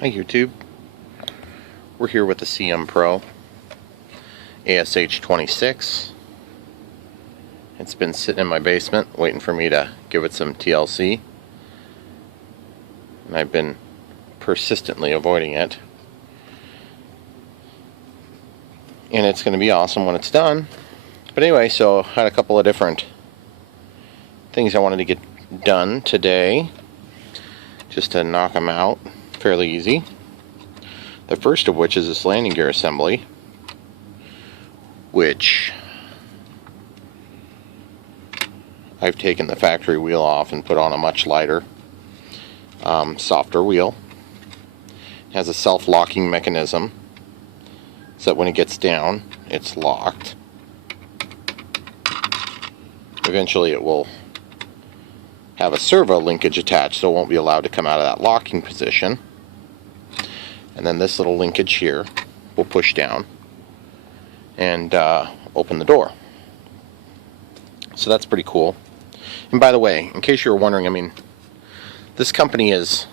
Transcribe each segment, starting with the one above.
Hi YouTube. We're here with the CMPro ASH26. It's been sitting in my basement waiting for me to give it some TLC, and I've been persistently avoiding it. And it's going to be awesome when it's done. But anyway, so I had a couple of different things I wanted to get done today, just to knock them out fairly easy. The first of which is this landing gear assembly, which I've taken the factory wheel off and put on a much lighter, softer wheel. It has a self-locking mechanism so that when it gets down, it's locked. Eventually it will have a servo linkage attached, so it won't be allowed to come out of that locking position. And then this little linkage here will push down and open the door. So that's pretty cool. And by the way, in case you were wondering, I mean, this company it's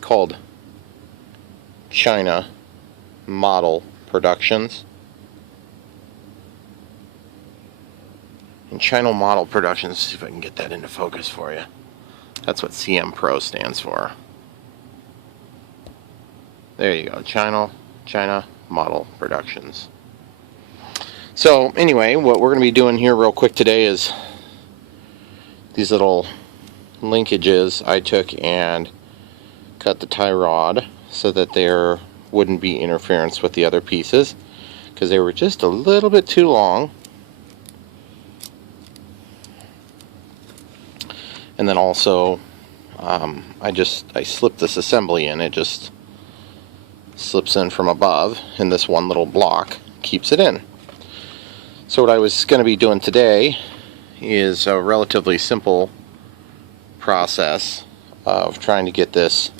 called China Model Productions. And China Model Productions, let's see if I can get that into focus for you. That's what CMPro stands for. There you go, China Model Productions. So anyway, what we're going to be doing here real quick today is these little linkages I took and cut the tie rod so that there wouldn't be interference with the other pieces, because they were just a little bit too long. And then also I slipped this assembly in. It just slips in from above, and this one little block keeps it in. So what I was going to be doing today is a relatively simple process of trying to get this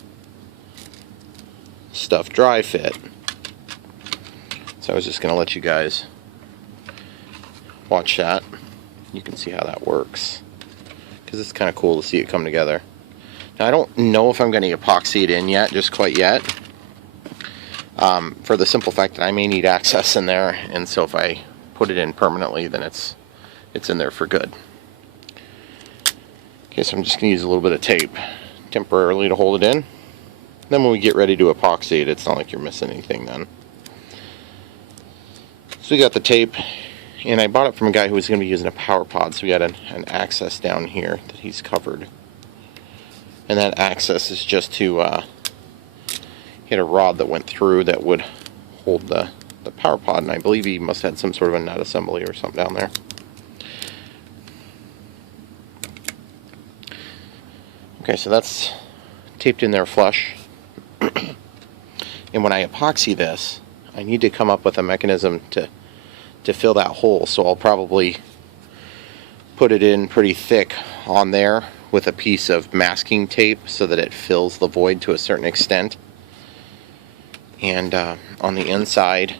stuff dry fit. So I was just going to let you guys watch that. You can see how that works, because it's kind of cool to see it come together. Now I don't know if I'm going to epoxy it in yet, just quite yet, for the simple fact that I may need access in there, and so if I put it in permanently, then it's in there for good. Okay, so I'm just going to use a little bit of tape temporarily to hold it in. Then when we get ready to epoxy it, it's not like you're missing anything then. So we got the tape, and I bought it from a guy who was going to be using a power pod, so we got an access down here that he's covered. And that access is just to hit a rod that went through that would hold the power pod, and I believe he must have had some sort of a nut assembly or something down there. Okay, so that's taped in there flush. And when I epoxy this, I need to come up with a mechanism to fill that hole, so I'll probably put it in pretty thick on there with a piece of masking tape so that it fills the void to a certain extent. And on the inside,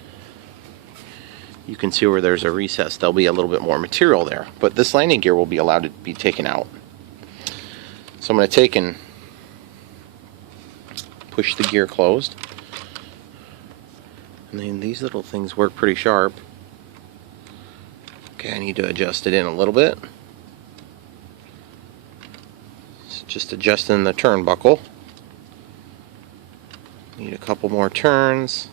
you can see where there's a recess. There'll be a little bit more material there, but this landing gear will be allowed to be taken out. So I'm going to take and push the gear closed, and then these little things work pretty sharp. Okay, I need to adjust it in a little bit. It's just adjusting the turnbuckle. Need a couple more turns,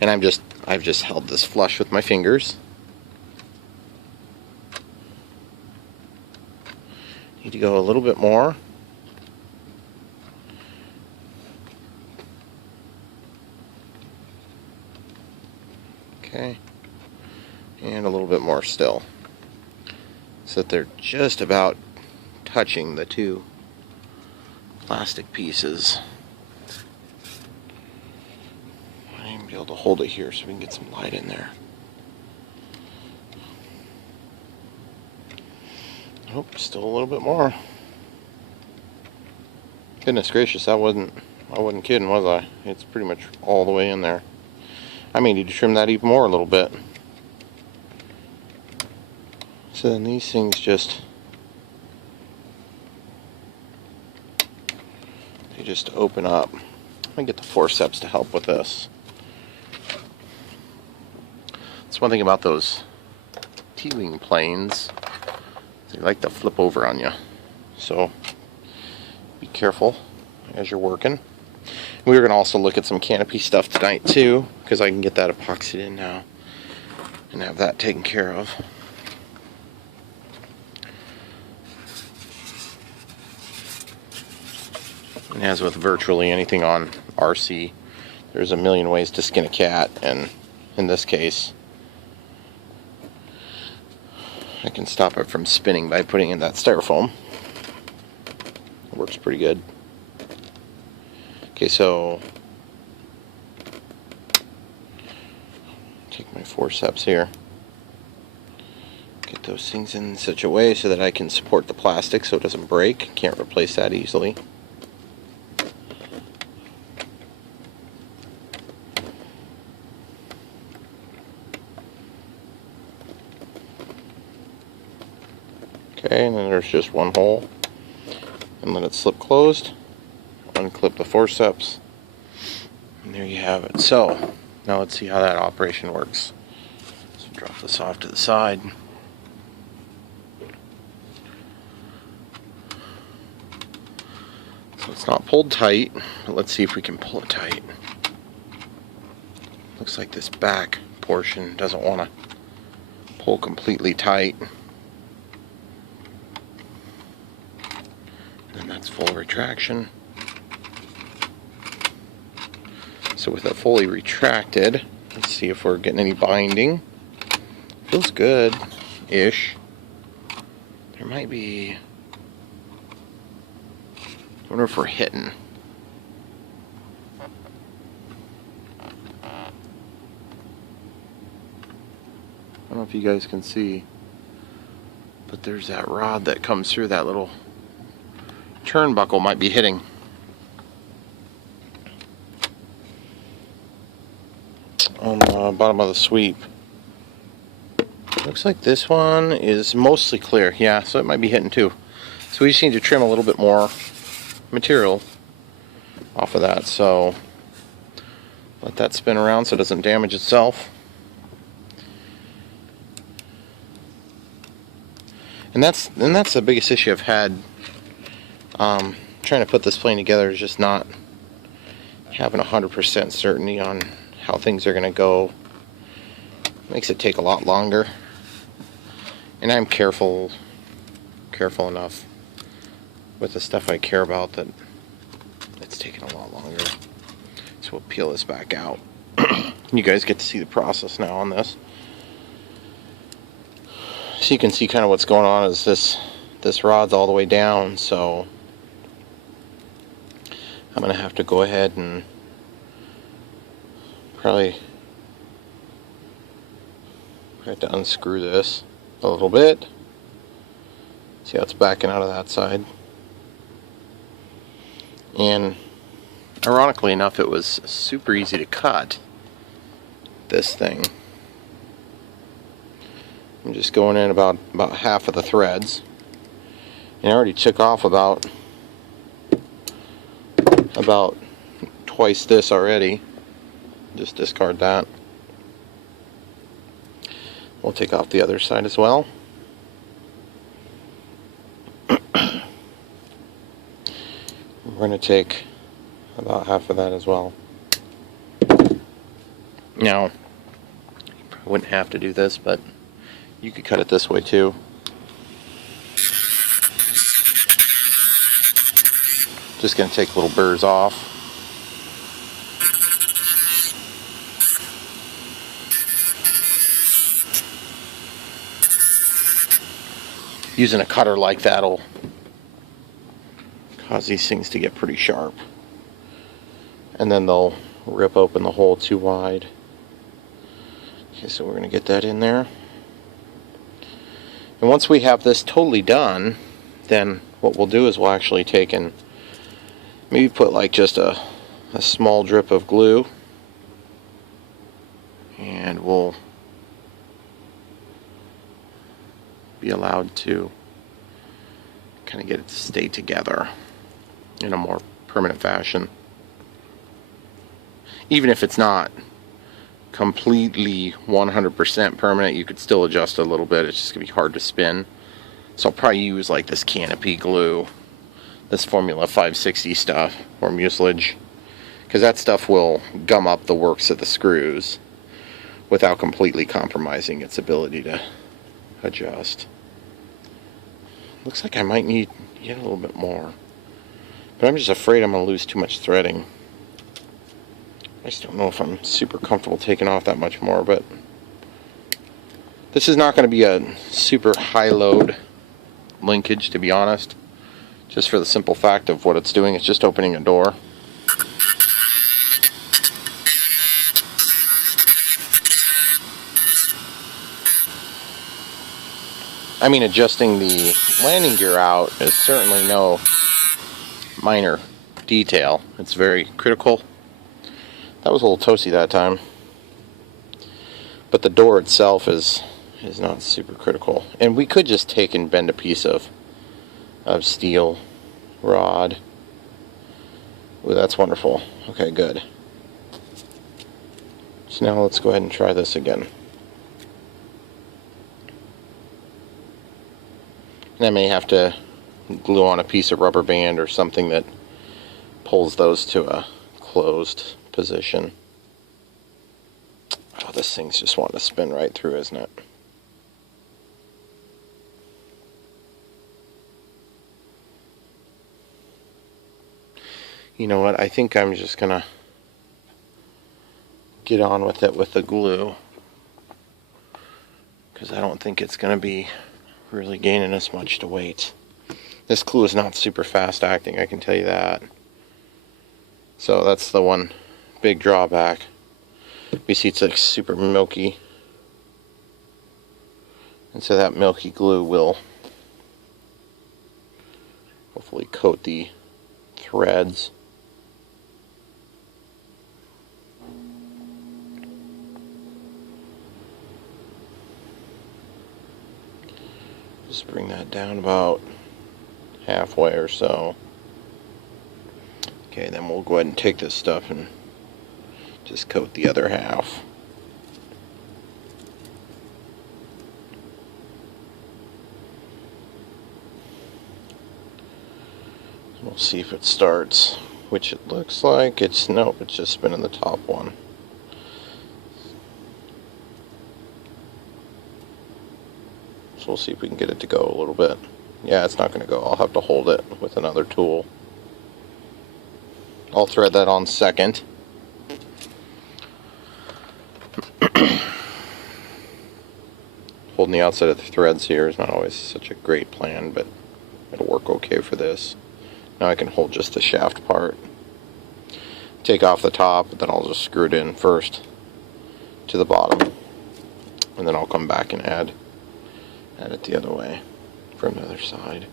and I've just held this flush with my fingers. Need to go a little bit more. Okay, and a little bit more still, so that they're just about touching the two plastic pieces. I'm be able to hold it here so we can get some light in there. Oh, still a little bit more. Goodness gracious, I wasn't kidding, was I? It's pretty much all the way in there. I may need to trim that even more a little bit. So then these things just You just open up. Let me get the forceps to help with this. That's one thing about those T-wing planes. They like to flip over on you. So be careful as you're working. We were going to also look at some canopy stuff tonight too, because I can get that epoxied in now and have that taken care of. And as with virtually anything on RC, there's a million ways to skin a cat, and in this case I can stop it from spinning by putting in that styrofoam. It works pretty good. Okay, so take my forceps here, get those things in such a way so that I can support the plastic so it doesn't break. Can't replace that easily. Okay, and then there's just one hole, and let it slip closed. Unclip the forceps, and there you have it. So now let's see how that operation works. So drop this off to the side. So it's not pulled tight, but let's see if we can pull it tight. Looks like this back portion doesn't want to pull completely tight. And that's full retraction. So with it fully retracted, let's see if we're getting any binding. Feels good-ish. There might be... I wonder if we're hitting. I don't know if you guys can see, but there's that rod that comes through that little turnbuckle might be hitting. On the bottom of the sweep. Looks like this one is mostly clear. Yeah, so it might be hitting too. So we just need to trim a little bit more material off of that. So let that spin around so it doesn't damage itself. And that's the biggest issue I've had trying to put this plane together, is just not having 100% certainty on how things are going to go. Makes it take a lot longer, and I'm careful enough with the stuff I care about that it's taking a lot longer. So we'll peel this back out. You guys get to see the process now on this, so you can see kind of what's going on. Is this rod's all the way down, so I'm gonna have to go ahead and probably have to unscrew this a little bit. See how it's backing out of that side. And ironically enough, it was super easy to cut this thing. I'm just going in about half of the threads, and I already took off about twice this already. Just discard that. We'll take off the other side as well. We're going to take about half of that as well. Now, you wouldn't have to do this, but you could cut it this way too. Just going to take little burrs off. Using a cutter like that will cause these things to get pretty sharp, and then they'll rip open the hole too wide. Okay, so we're going to get that in there. And once we have this totally done, then what we'll do is we'll actually take and maybe put like just a small drip of glue, and we'll be allowed to kind of get it to stay together in a more permanent fashion. Even if it's not completely 100% permanent, you could still adjust a little bit. It's just going to be hard to spin. So I'll probably use like this canopy glue, this Formula 560 stuff, or mucilage, because that stuff will gum up the works of the screws without completely compromising its ability to adjust. Looks like I might need yet a little bit more, but I'm just afraid I'm going to lose too much threading. I just don't know if I'm super comfortable taking off that much more, but this is not going to be a super high load linkage, to be honest, just for the simple fact of what it's doing. It's just opening a door. I mean, adjusting the landing gear out is certainly no minor detail. It's very critical. That was a little toasty that time. But the door itself is not super critical. And we could just take and bend a piece of steel rod. Ooh, that's wonderful. Okay, good. So now let's go ahead and try this again. And I may have to glue on a piece of rubber band or something that pulls those to a closed position. Oh, this thing's just wanting to spin right through, isn't it? You know what? I think I'm just gonna get on with it with the glue, because I don't think it's gonna be really gaining us much to weight. This glue is not super fast acting, I can tell you that. So that's the one big drawback. You see it's like super milky, and so that milky glue will hopefully coat the threads. Just bring that down about halfway or so. Okay, then we'll go ahead and take this stuff and just coat the other half. We'll see if it starts, which it looks like it's, nope, it's just spinning the top one. So we'll see if we can get it to go a little bit. Yeah, it's not going to go. I'll have to hold it with another tool. I'll thread that on second. Holding the outside of the threads here is not always such a great plan, but it'll work okay for this. Now I can hold just the shaft part. Take off the top, and then I'll just screw it in first to the bottom. And then I'll come back and add it the other way from the other side.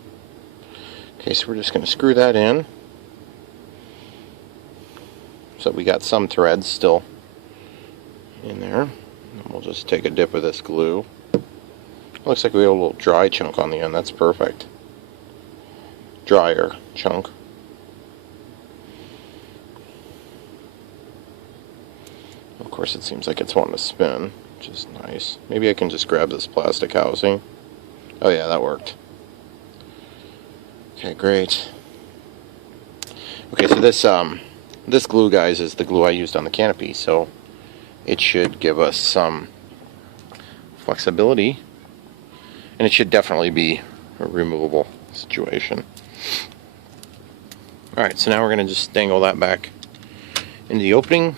Okay, so we're just going to screw that in. So we got some threads still in there. And we'll just take a dip of this glue. Looks like we have a little dry chunk on the end. That's perfect. Drier chunk. Of course, it seems like it's wanting to spin, which is nice. Maybe I can just grab this plastic housing. Oh yeah, that worked. Okay, great. Okay, so this glue, guys, is the glue I used on the canopy, so it should give us some flexibility, and it should definitely be a removable situation. Alright, so now we're going to just dangle that back into the opening.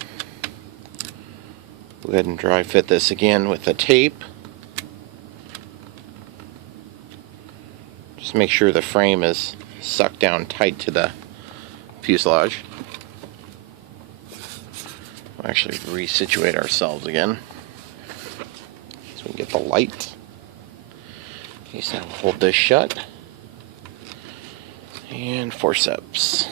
Go ahead and dry fit this again with the tape. Just make sure the frame is sucked down tight to the fuselage. We'll actually resituate ourselves again so we can get the light. Okay, so now we'll hold this shut. And forceps.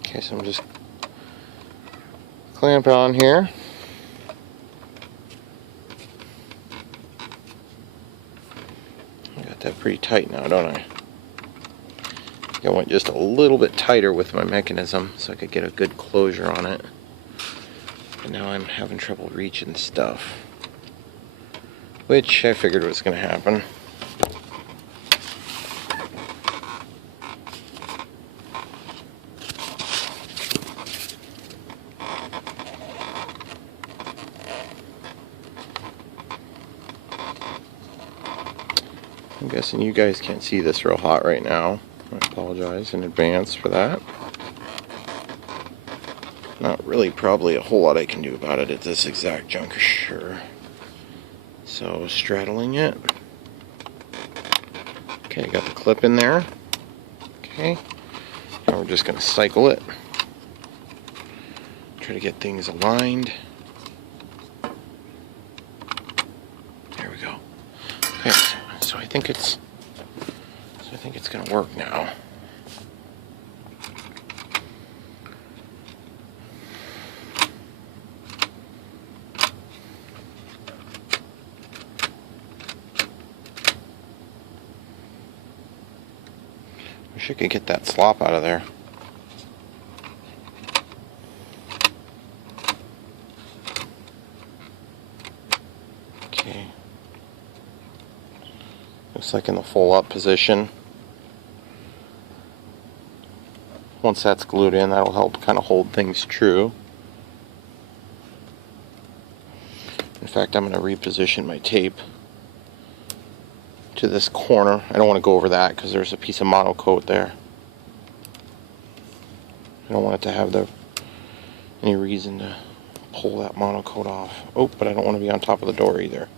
Okay, so I'm just clamp on here. that pretty tight now, don't I? I went just a little bit tighter with my mechanism so I could get a good closure on it. And now I'm having trouble reaching stuff, which I figured was going to happen. I'm guessing you guys can't see this real hot right now. I apologize in advance for that. Not really probably a whole lot I can do about it at this exact juncture. So straddling it. Okay, got the clip in there. Okay, now we're just going to cycle it. Try to get things aligned. There we go. Okay, so I think it's going to work now. Wish I could get that slop out of there. Okay. Looks like in the full up position. Once that's glued in, that'll help kind of hold things true. In fact, I'm going to reposition my tape to this corner. I don't want to go over that because there's a piece of monocoat there. I don't want it to have any reason to pull that monocoat off. Oh, but I don't want to be on top of the door either.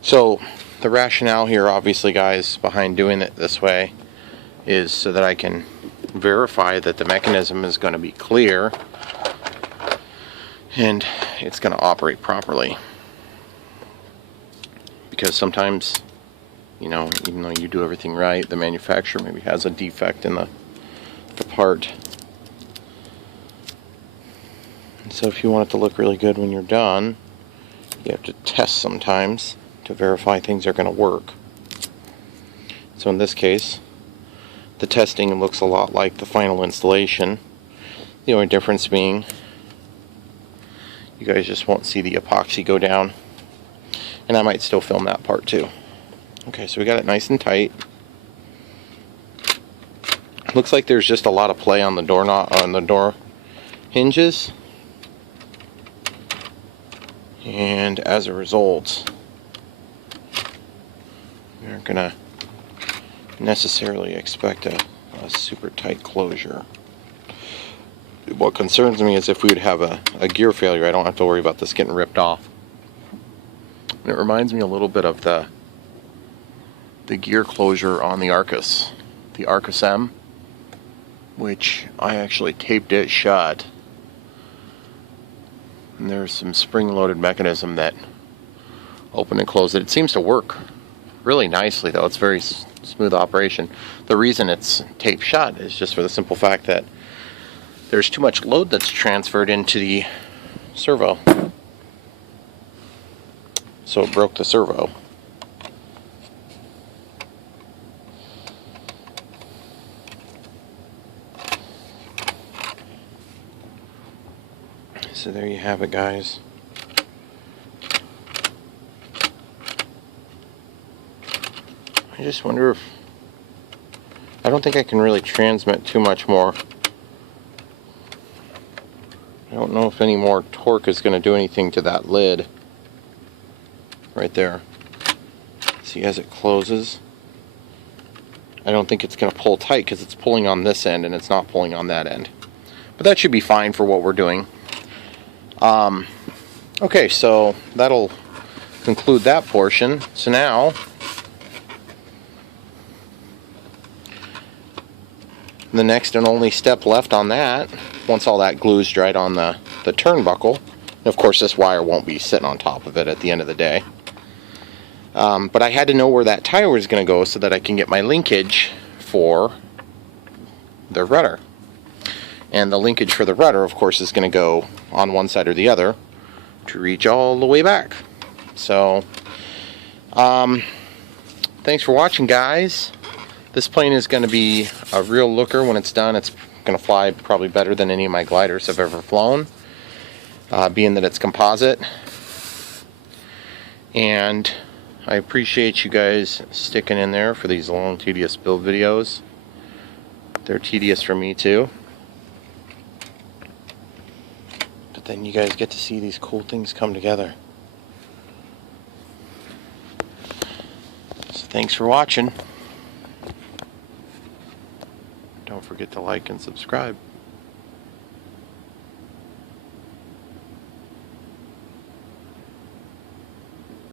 So the rationale here, obviously, guys, behind doing it this way is so that I can verify that the mechanism is going to be clear and it's going to operate properly. Because sometimes, you know, even though you do everything right, the manufacturer maybe has a defect in the part. And so if you want it to look really good when you're done, you have to test sometimes to verify things are going to work. So in this case, the testing looks a lot like the final installation. The only difference being you guys just won't see the epoxy go down. And I might still film that part too. Okay, so we got it nice and tight. Looks like there's just a lot of play on the door hinges. And as a result, we aren't gonna necessarily expect a super tight closure. What concerns me is if we would have a gear failure, I don't have to worry about this getting ripped off. And it reminds me a little bit of the gear closure on the Arcus, the Arcus M, which I actually taped it shut. And there's some spring-loaded mechanism that open and close it. It seems to work really nicely, though. It's very smooth operation. The reason it's taped shut is just for the simple fact that there's too much load that's transferred into the servo. So it broke the servo. So there you have it, guys. I just wonder if... I don't think I can really transmit too much more. I don't know if any more torque is going to do anything to that lid. Right there. See, as it closes, I don't think it's going to pull tight because it's pulling on this end and it's not pulling on that end. But that should be fine for what we're doing. Okay, so that'll conclude that portion. So now, the next and only step left on that, once all that glue's dried on the turnbuckle, and of course this wire won't be sitting on top of it at the end of the day. But I had to know where that tire was going to go so that I can get my linkage for the rudder. And the linkage for the rudder, of course, is going to go on one side or the other to reach all the way back. So Thanks for watching, guys. This plane is going to be a real looker when it's done. It's going to fly probably better than any of my gliders I've ever flown, being that it's composite. And I appreciate you guys sticking in there for these long, tedious build videos. They're tedious for me too. But then you guys get to see these cool things come together. So thanks for watching. Don't forget to like and subscribe.